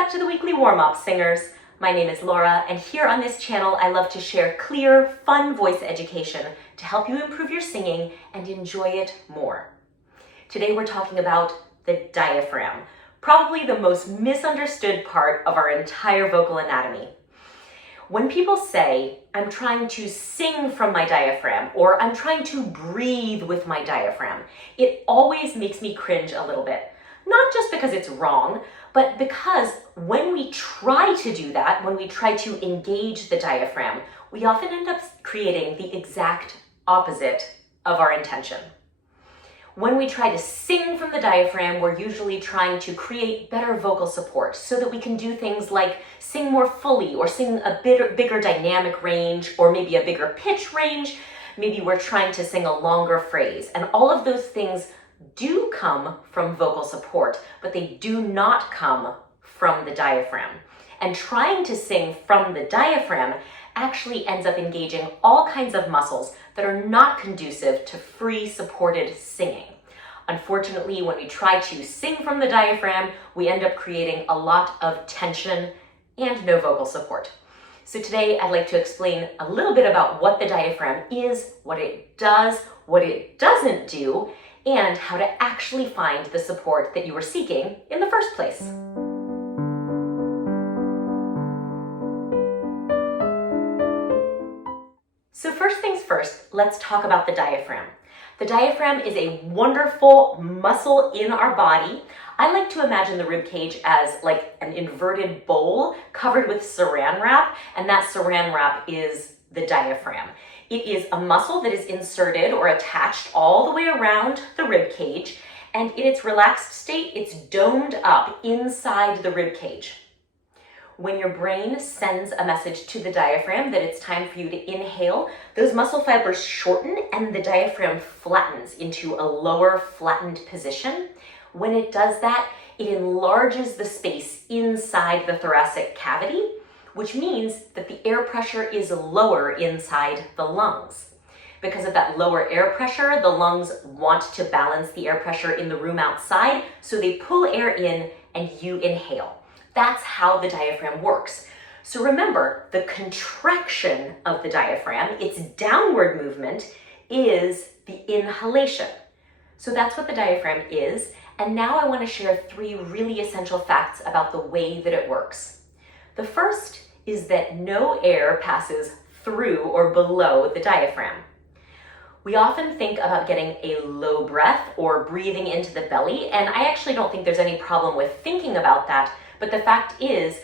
back to the weekly warm-up, singers. My name is Laura, and here on this channel, I love to share clear, fun voice education to help you improve your singing and enjoy it more. Today, we're talking about the diaphragm, probably the most misunderstood part of our entire vocal anatomy. When people say, I'm trying to sing from my diaphragm, or I'm trying to breathe with my diaphragm, it always makes me cringe a little bit. Not just because it's wrong, but because when we try to do that, when we try to engage the diaphragm, we often end up creating the exact opposite of our intention. When we try to sing from the diaphragm, we're usually trying to create better vocal support so that we can do things like sing more fully or sing a bigger dynamic range or maybe a bigger pitch range. Maybe we're trying to sing a longer phrase, and all of those things do come from vocal support, but they do not come from the diaphragm. And trying to sing from the diaphragm actually ends up engaging all kinds of muscles that are not conducive to free, supported singing. Unfortunately, when we try to sing from the diaphragm, we end up creating a lot of tension and no vocal support. So today, I'd like to explain a little bit about what the diaphragm is, what it does, what it doesn't do, and how to actually find the support that you were seeking in the first place. So first things first, let's talk about the diaphragm. The diaphragm is a wonderful muscle in our body. I like to imagine the rib cage as like an inverted bowl covered with saran wrap, and that saran wrap is the diaphragm. It is a muscle that is inserted or attached all the way around the rib cage, and in its relaxed state, it's domed up inside the rib cage. When your brain sends a message to the diaphragm that it's time for you to inhale, those muscle fibers shorten and the diaphragm flattens into a lower flattened position. When it does that, it enlarges the space inside the thoracic cavity, which means that the air pressure is lower inside the lungs. Because of that lower air pressure, the lungs want to balance the air pressure in the room outside, so they pull air in and you inhale. That's how the diaphragm works. So remember, the contraction of the diaphragm, its downward movement, is the inhalation. So that's what the diaphragm is, and now I want to share 3 really essential facts about the way that it works. The first is that no air passes through or below the diaphragm. We often think about getting a low breath or breathing into the belly, and I actually don't think there's any problem with thinking about that, but the fact is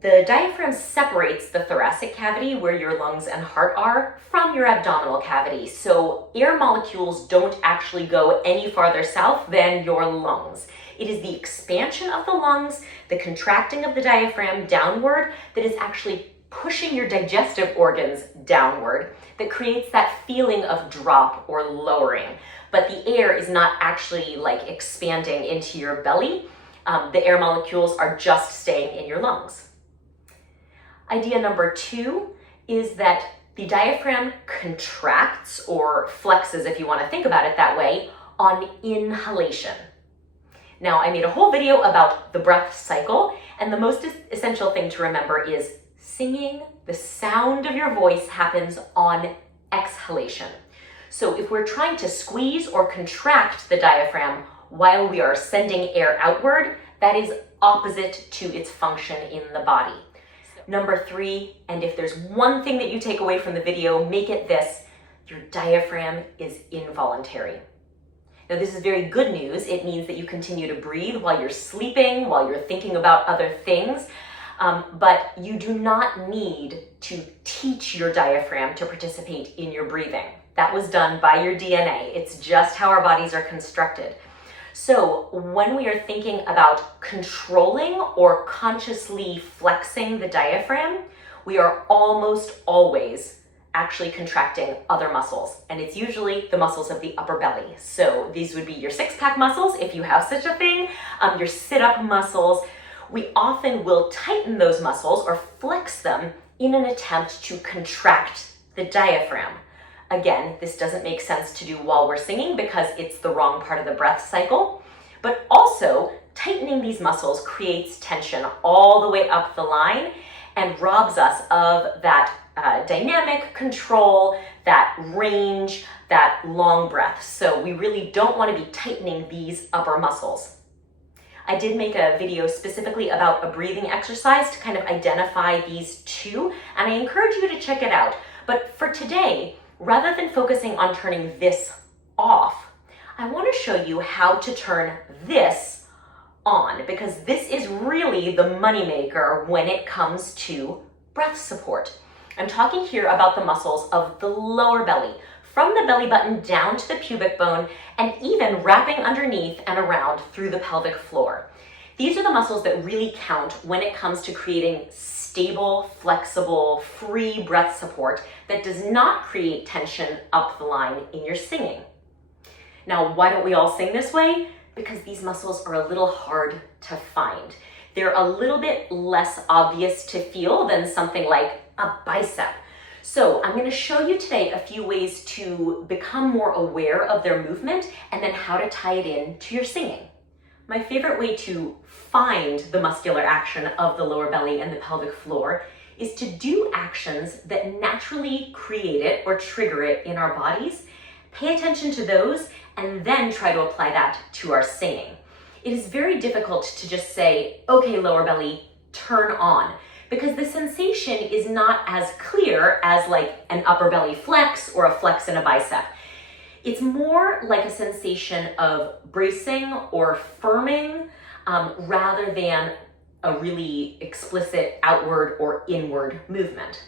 the diaphragm separates the thoracic cavity, where your lungs and heart are, from your abdominal cavity. So air molecules don't actually go any farther south than your lungs. It is the expansion of the lungs, the contracting of the diaphragm downward, that is actually pushing your digestive organs downward, that creates that feeling of drop or lowering. But the air is not actually like expanding into your belly. The air molecules are just staying in your lungs. Idea number 2 is that the diaphragm contracts or flexes, if you want to think about it that way, on inhalation. Now, I made a whole video about the breath cycle, and the most essential thing to remember is singing, the sound of your voice happens on exhalation. So if we're trying to squeeze or contract the diaphragm while we are sending air outward, that is opposite to its function in the body. Number 3, and if there's one thing that you take away from the video, make it this: your diaphragm is involuntary. Now, this is very good news. It means that you continue to breathe while you're sleeping, while you're thinking about other things, but you do not need to teach your diaphragm to participate in your breathing. That was done by your DNA. It's just how our bodies are constructed. So when we are thinking about controlling or consciously flexing the diaphragm, we are almost always actually contracting other muscles, and it's usually the muscles of the upper belly. So these would be your 6-pack muscles, if you have such a thing, your sit-up muscles. We often will tighten those muscles or flex them in an attempt to contract the diaphragm. Again, this doesn't make sense to do while we're singing because it's the wrong part of the breath cycle, but also tightening these muscles creates tension all the way up the line and robs us of that dynamic control, that range, that long breath. So we really don't want to be tightening these upper muscles. I did make a video specifically about a breathing exercise to kind of identify these two, and I encourage you to check it out. But for today, rather than focusing on turning this off, I want to show you how to turn this on, because this is really the moneymaker when it comes to breath support. I'm talking here about the muscles of the lower belly, from the belly button down to the pubic bone, and even wrapping underneath and around through the pelvic floor. These are the muscles that really count when it comes to creating stable, flexible, free breath support that does not create tension up the line in your singing. Now, why don't we all sing this way? Because these muscles are a little hard to find. They're a little bit less obvious to feel than something like a bicep. So I'm going to show you today a few ways to become more aware of their movement and then how to tie it in to your singing. My favorite way to find the muscular action of the lower belly and the pelvic floor is to do actions that naturally create it or trigger it in our bodies. Pay attention to those and then try to apply that to our singing. It is very difficult to just say, okay, lower belly, turn on, because the sensation is not as clear as like an upper belly flex or a flex in a bicep. It's more like a sensation of bracing or firming rather than a really explicit outward or inward movement.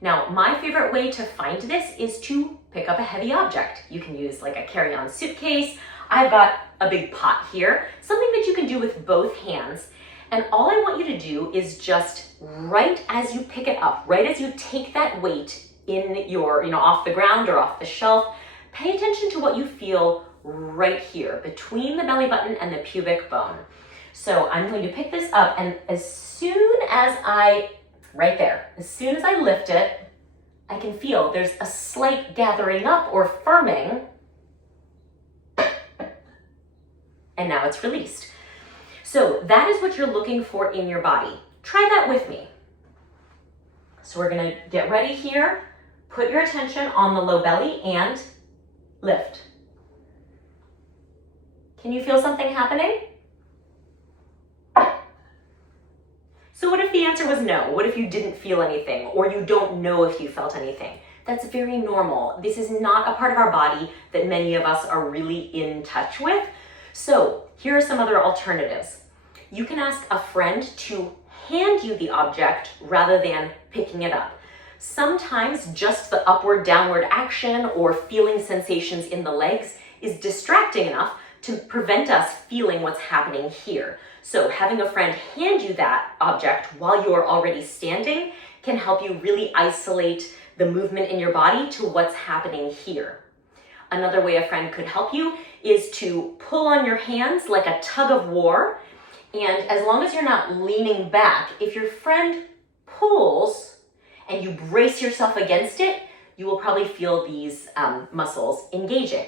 Now, my favorite way to find this is to pick up a heavy object. You can use like a carry-on suitcase. I've got a big pot here, something that you can do with both hands. And all I want you to do is just right as you pick it up, right as you take that weight in your, off the ground or off the shelf, pay attention to what you feel right here between the belly button and the pubic bone. So I'm going to pick this up, and as soon as I lift it, I can feel there's a slight gathering up or firming, and now it's released. So that is what you're looking for in your body. Try that with me. So we're gonna get ready here. Put your attention on the low belly and lift. Can you feel something happening? So what if the answer was no? What if you didn't feel anything, or you don't know if you felt anything? That's very normal. This is not a part of our body that many of us are really in touch with. So here are some other alternatives. You can ask a friend to hand you the object rather than picking it up. Sometimes just the upward downward action or feeling sensations in the legs is distracting enough to prevent us feeling what's happening here. So having a friend hand you that object while you are already standing can help you really isolate the movement in your body to what's happening here. Another way a friend could help you is to pull on your hands like a tug of war. And as long as you're not leaning back, if your friend pulls and you brace yourself against it, you will probably feel these muscles engaging.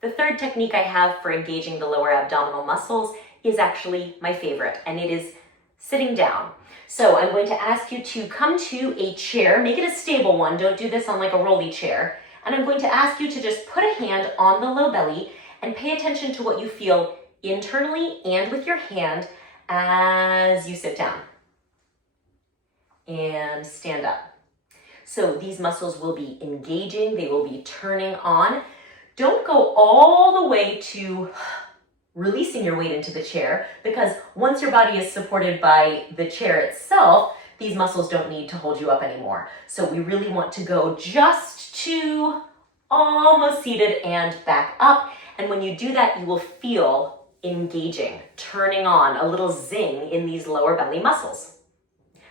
The third technique I have for engaging the lower abdominal muscles is actually my favorite, and it is sitting down. So I'm going to ask you to come to a chair, make it a stable one, don't do this on like a rolly chair, and I'm going to ask you to just put a hand on the low belly and pay attention to what you feel internally and with your hand as you sit down and stand up. So these muscles will be engaging, they will be turning on. Don't go all the way to releasing your weight into the chair, because once your body is supported by the chair itself, these muscles don't need to hold you up anymore. So we really want to go just to almost seated and back up. And when you do that, you will feel engaging, turning on, a little zing in these lower belly muscles.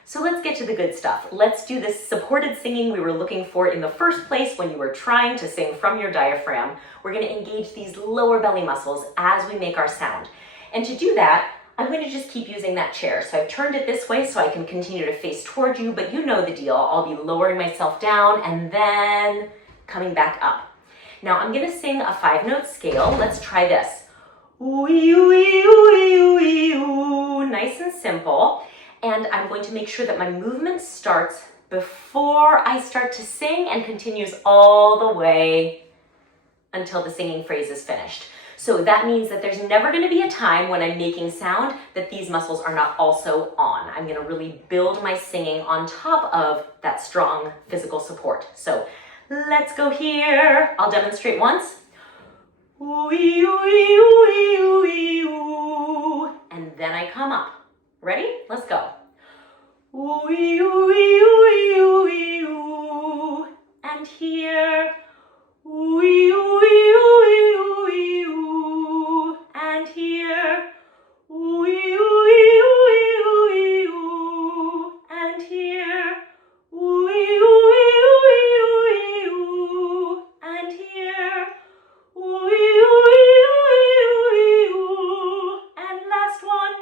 So let's get to the good stuff. Let's do this supported singing we were looking for in the first place when you were trying to sing from your diaphragm. We're going to engage these lower belly muscles as we make our sound. And to do that, I'm going to just keep using that chair. So I've turned it this way so I can continue to face toward you, but you know the deal. I'll be lowering myself down and then coming back up. Now I'm going to sing a 5-note scale. Let's try this. Nice and simple. And I'm going to make sure that my movement starts before I start to sing and continues all the way until the singing phrase is finished. So that means that there's never going to be a time when I'm making sound that these muscles are not also on. I'm going to really build my singing on top of that strong physical support. So let's go here. I'll demonstrate once. And then I come up. Ready? Let's go. And here. And here. And here. And here. And last one.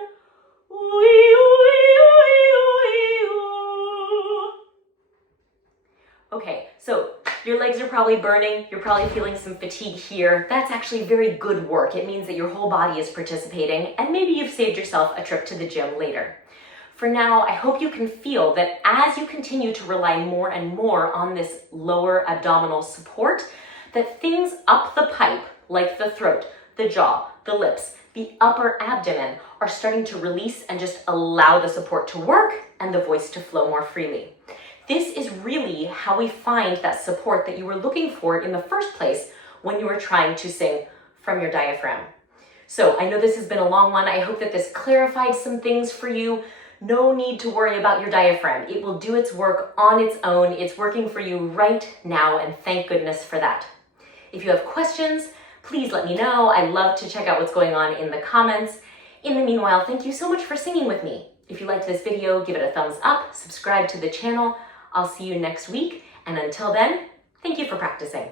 Okay, so your legs are probably burning, you're probably feeling some fatigue here. That's actually very good work. It means that your whole body is participating, and maybe you've saved yourself a trip to the gym later. For now, I hope you can feel that as you continue to rely more and more on this lower abdominal support, that things up the pipe, like the throat, the jaw, the lips, the upper abdomen, are starting to release and just allow the support to work and the voice to flow more freely. This is really how we find that support that you were looking for in the first place when you were trying to sing from your diaphragm. So I know this has been a long one. I hope that this clarified some things for you. No need to worry about your diaphragm. It will do its work on its own. It's working for you right now, and thank goodness for that. If you have questions, please let me know. I'd love to check out what's going on in the comments. In the meanwhile, thank you so much for singing with me. If you liked this video, give it a thumbs up, subscribe to the channel. I'll see you next week, and until then, thank you for practicing.